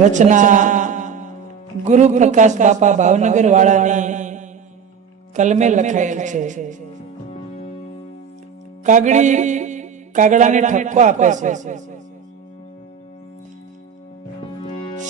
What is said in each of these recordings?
રચના ગુરુ પ્રકાશ બાપા ભાવનગર વાળાની કલમે લખાયેલ છે. કાગડી કાગડાને ઠપકો આપે છે.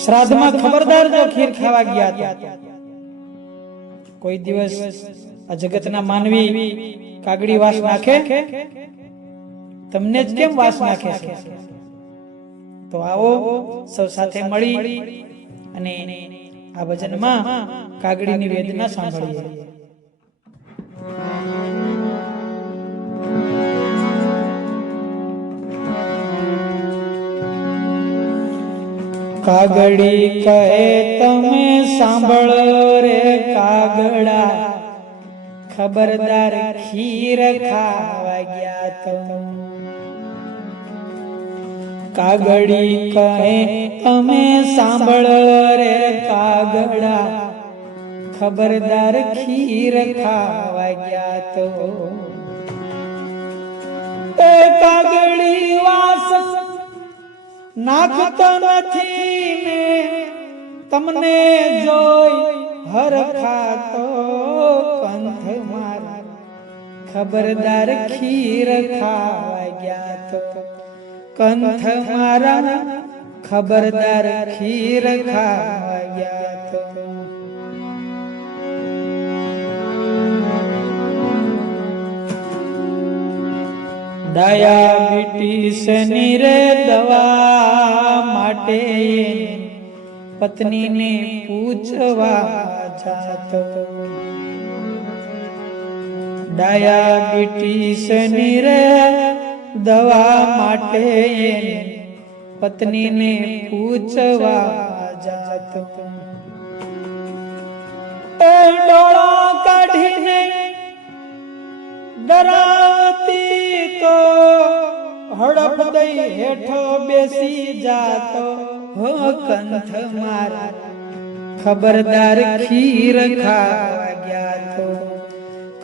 શ્રાદ્ધમાં ખબરદાર જો ખીર ખાવા ગયા હતા કોઈ દિવસ આ જગતના માનવી કાગડી વાસ નાખે? તમને જ કેમ વાસ નાખે? છે તો આવો, સૌ સાથે મળી અને આ ભજનમાં કાગડીની વેદના સાંભળીએ. કાગડી કહે, તમે સાંભળો રે કાગડા, ખબરદાર ખીર ખાવા ગયા તો. કાગડી કહે તમે સાંભળ રે કાગડા. ખબરદાર ખીર ખાવા ગયા તો. એ કાગડી વાસ, નાખતો નથી ને તમને જોઈ હર ખાતો કંથ મારા. ખબરદાર ખીર ખાવા ગયા તો. કંથ મારા ખબરદાર ખીર ખાવા ગયા તો ડાયાબિટીસ ની રે દવા માટે પત્નીને પૂછવા જાતો ડાયાબિટીસ ની રે દવા માટે પત્નીને પૂછવા જાતો એ ડોળા કાઢીને ડરાતી તો હડપ દઈ હેઠો બેસી જાતો હો કંથ મારા ખબરદાર ખીર ખાવા ગયા તો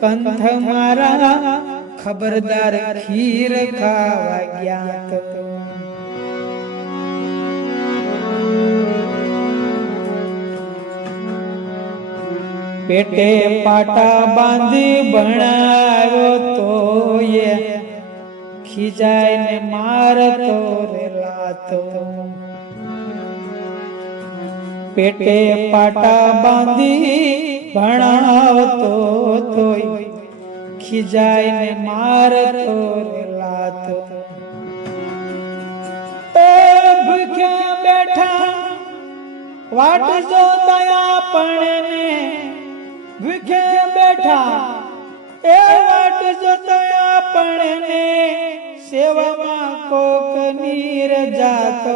કંથ મારા ખબરદાર ખીર ખાવા ગયા પેટે પાટા બાંધી ભણાયો તો એ ખીજાય ને મારતો રે લાતો પેટે પાટા બાંધી ભણાવતો તોય लिखी जाए ने मार तोर लात ओभ के बैठा? वाट जो दया पड़ने भुखे बैठा। ए वाट जो दया पड़ने सेवा माँ को कनीर जातो।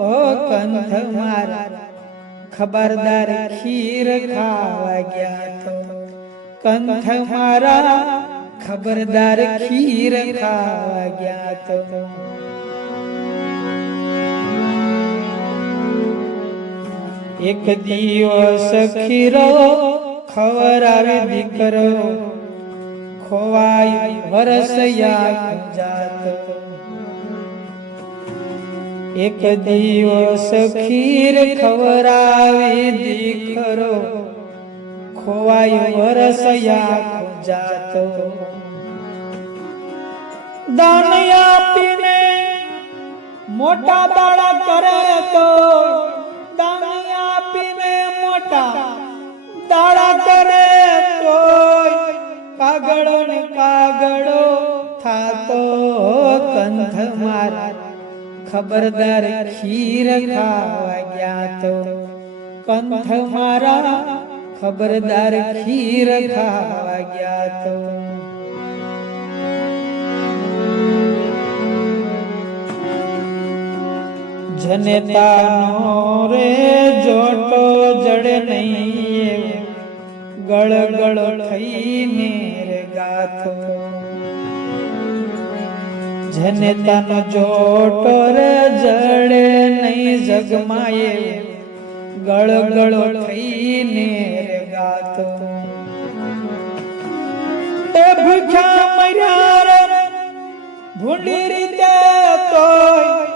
ओ कंध मारा, खबरदार खीर खावा गया तो। कंध मारा खबरदार खीर खावा गया तो एक दिवस खीरो खबर आवे दीकरो खोवाई वरस या जातो। एक दिवस खीर खबर आवे दीकरो खोवाई वरस या जातो। દાન આપીને મોટા દાડા કરે તો દાન આપીને મોટા દાડા કરે તો કાગળો ને કાગળો થાતો કંથ મારા. ખબરદાર ખીર ખાવા ગયા તો કંથ મારા. ખબરદાર ખીર ખાવા ગયા તો જનેતાનો રે જોટો જડે નહીં ગળ ગળ થઈને રે ગાતો જનેતાનો જોટો રે જડે નહીં જગમાયે ગળ ગળ થઈને રે ગાથો. એ ભૂખ્યા મર્યા રે. ભૂંડી રીતે તોય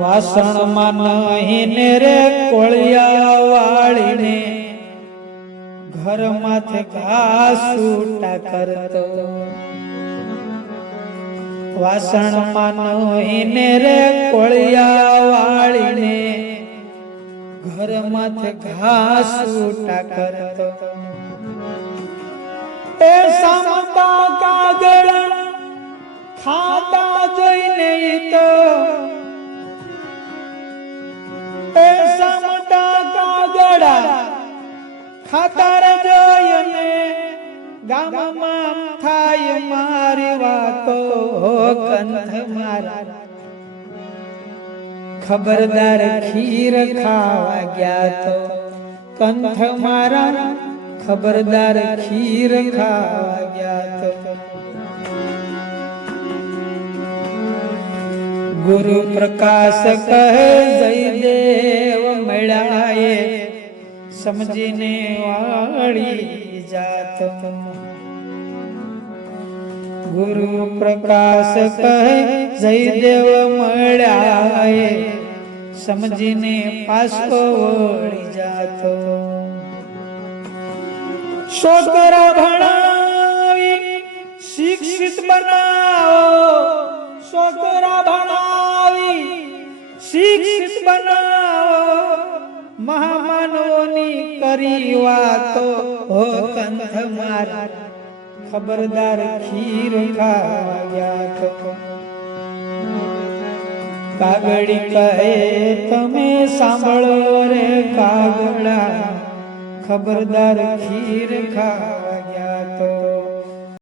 વાસણમાં નહીં ને રે કોળિયા વાળીને ઘરમાંથી ઘાસ છૂટા કરતો. વાસણમાં નહીં ને રે કોળિયા વાળીને ઘરમાંથી ઘાસ છૂટા કરતો. એ સમતા કાગળ ખાતા જઈને તો ખાતર જોઈને ગામમાં થાય મારી વાતો કંથ મારા. ખબરદાર ખીર ખાવા ગયા તો કંથ મારા. ખબરદાર ખીર ખાવા ગયા તો. ગુરુ પ્રકાશ કહે, જયદેવ મળાએ સમજીને વાળી જાત ગુરુ પ્રકાશ કહે જયદેવ મળાએ સમજીને પાછો વળી જાતો છોકરા ભણાવી શિક્ષિત બનાવો છોકરા ભણાવી શિક્ષિત બનાવો મહામાનવોની કરી વાતો હો કંથ મારા. ખબરદાર ખીર ખાવા તો કાગડી કહે, તમે સાંભળો રે કાગડા ખબરદાર ખીર ખાવા